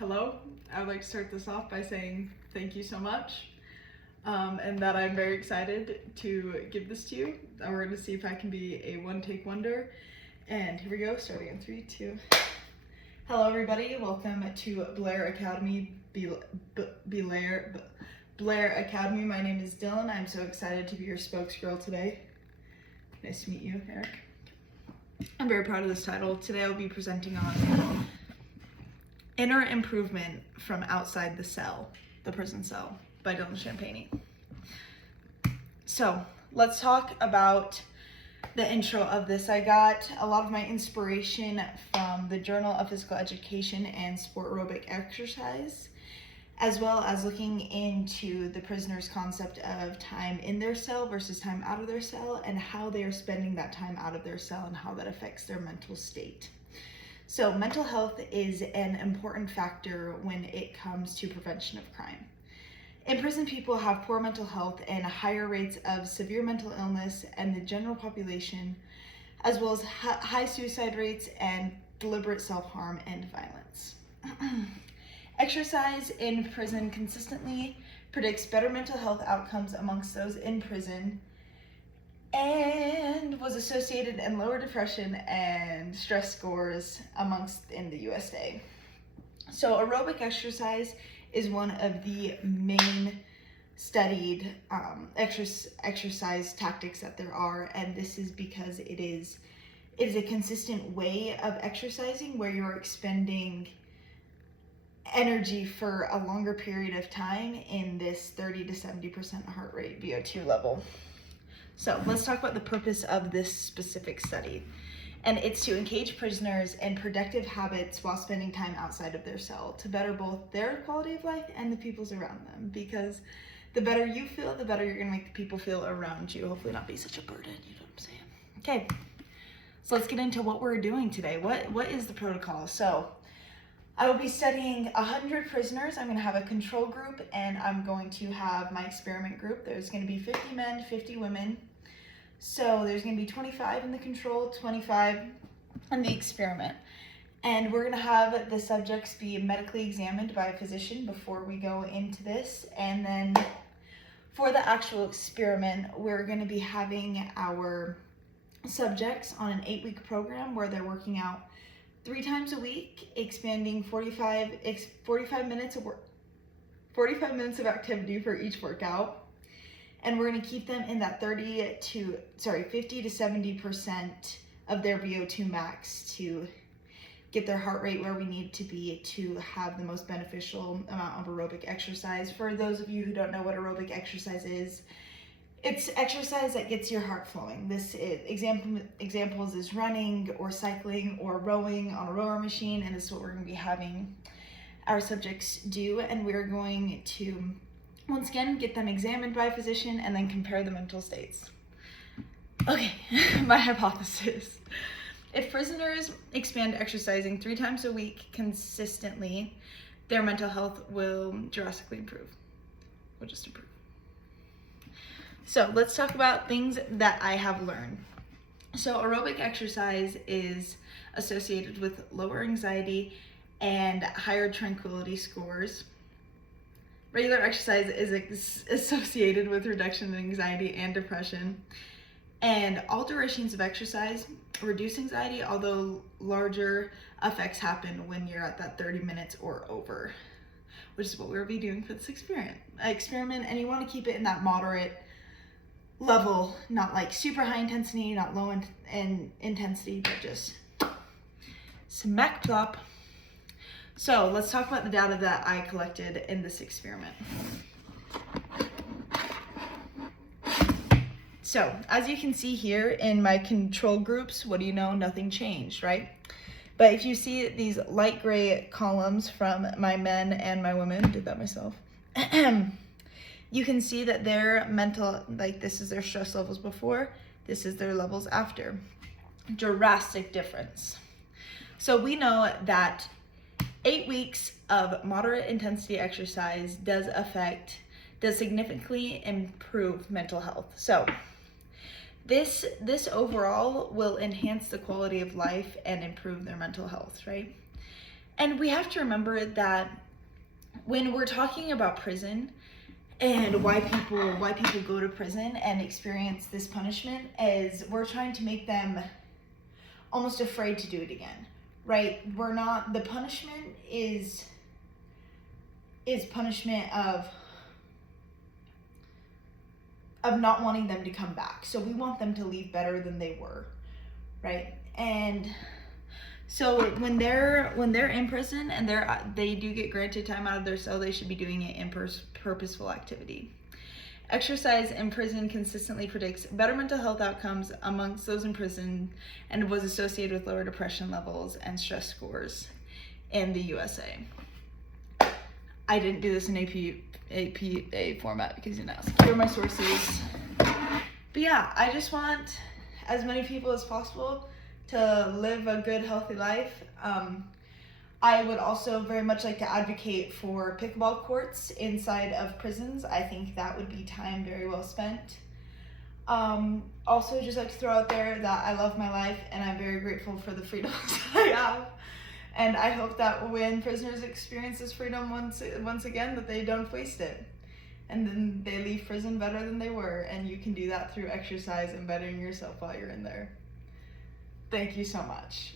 Hello, I would like to start this off by saying thank you so much, and that I'm very excited to give this to you. We're going to see if I can be a one-take wonder, and here we go, starting in 3, 2. Hello everybody, welcome to Blair Academy, Blair Academy. My name is Dylan. I'm so excited to be your spokesgirl today. Nice to meet you, Eric. I'm very proud of this title. Today I'll be presenting on Inner Improvement from Outside the Cell, the Prison Cell, by Dylan Champagne. So let's talk about the intro of this. I got a lot of my inspiration from the Journal of Physical Education and Sport Aerobic Exercise, as well as looking into the prisoner's concept of time in their cell versus time out of their cell, and how they are spending that time out of their cell and how that affects their mental state. So mental health is an important factor when it comes to prevention of crime. In prison, people have poor mental health and higher rates of severe mental illness and the general population, as well as high suicide rates and deliberate self-harm and violence. Exercise in prison consistently predicts better mental health outcomes amongst those in prison, and was associated in lower depression and stress scores amongst in the USA. So aerobic exercise is one of the main studied exercise tactics that there are, and this is because it is a consistent way of exercising where you're expending energy for a longer period of time in this 30 to 70% heart rate VO2 level. So let's talk about the purpose of this specific study. And it's to engage prisoners in productive habits while spending time outside of their cell to better both their quality of life and the people's around them. Because the better you feel, the better you're gonna make the people feel around you. Hopefully not be such a burden, you know what I'm saying? Okay, so let's get into what we're doing today. What is the protocol? So I will be studying 100 prisoners. I'm gonna have a control group, and I'm going to have my experiment group. There's gonna be 50 men, 50 women. So there's gonna be 25 in the control, 25 in the experiment. And we're gonna have the subjects be medically examined by a physician before we go into this. And then for the actual experiment, we're gonna be having our subjects on an 8-week program where they're working out 3 times a week, expanding 45 minutes of 45 minutes of activity for each workout. And we're going to keep them in that 50 to 70% of their VO2 max to get their heart rate where we need to be to have the most beneficial amount of aerobic exercise. For those of you who don't know what aerobic exercise is, it's exercise that gets your heart flowing. This is examples is running or cycling or rowing on a rower machine, and this is what we're going to be having our subjects do. And we're going to, once again, get them examined by a physician and then compare the mental states. Okay, my hypothesis. If prisoners expand exercising 3 times a week consistently, their mental health will drastically improve. Will just improve. So let's talk about things that I have learned. So aerobic exercise is associated with lower anxiety and higher tranquility scores. Regular exercise is associated with reduction in anxiety and depression. And all durations of exercise reduce anxiety, although larger effects happen when you're at that 30 minutes or over, which is what we'll be doing for this experiment. And you want to keep it in that moderate level, not like super high intensity, not low in intensity, but just smack plop. So let's talk about the data that I collected in this experiment. So as you can see here in my control groups, what do you know? Nothing changed, right? But if you see these light gray columns from my men and my women, did that myself. You can see that their mental, like this is their stress levels before, this is their levels after. Drastic difference. So we know that 8 weeks of moderate intensity exercise does significantly improve mental health. So this overall will enhance the quality of life and improve their mental health, right? And we have to remember that when we're talking about prison and why people go to prison and experience this punishment, is we're trying to make them almost afraid to do it again, right? We're not, the punishment is punishment of not wanting them to come back. So we want them to leave better than they were, right? And so when they're in prison and they do get granted time out of their cell, they should be doing it in purposeful activity. Exercise in prison consistently predicts better mental health outcomes amongst those in prison, and was associated with lower depression levels and stress scores in the USA. I didn't do this in APA format because, you know, secure my sources. But yeah, I just want as many people as possible to live a good, healthy life. I would also very much like to advocate for pickleball courts inside of prisons. I think that would be time very well spent. Also, just like to throw out there that I love my life and I'm very grateful for the freedoms I have. And I hope that when prisoners experience this freedom once again, that they don't waste it. And then they leave prison better than they were. And you can do that through exercise and bettering yourself while you're in there. Thank you so much.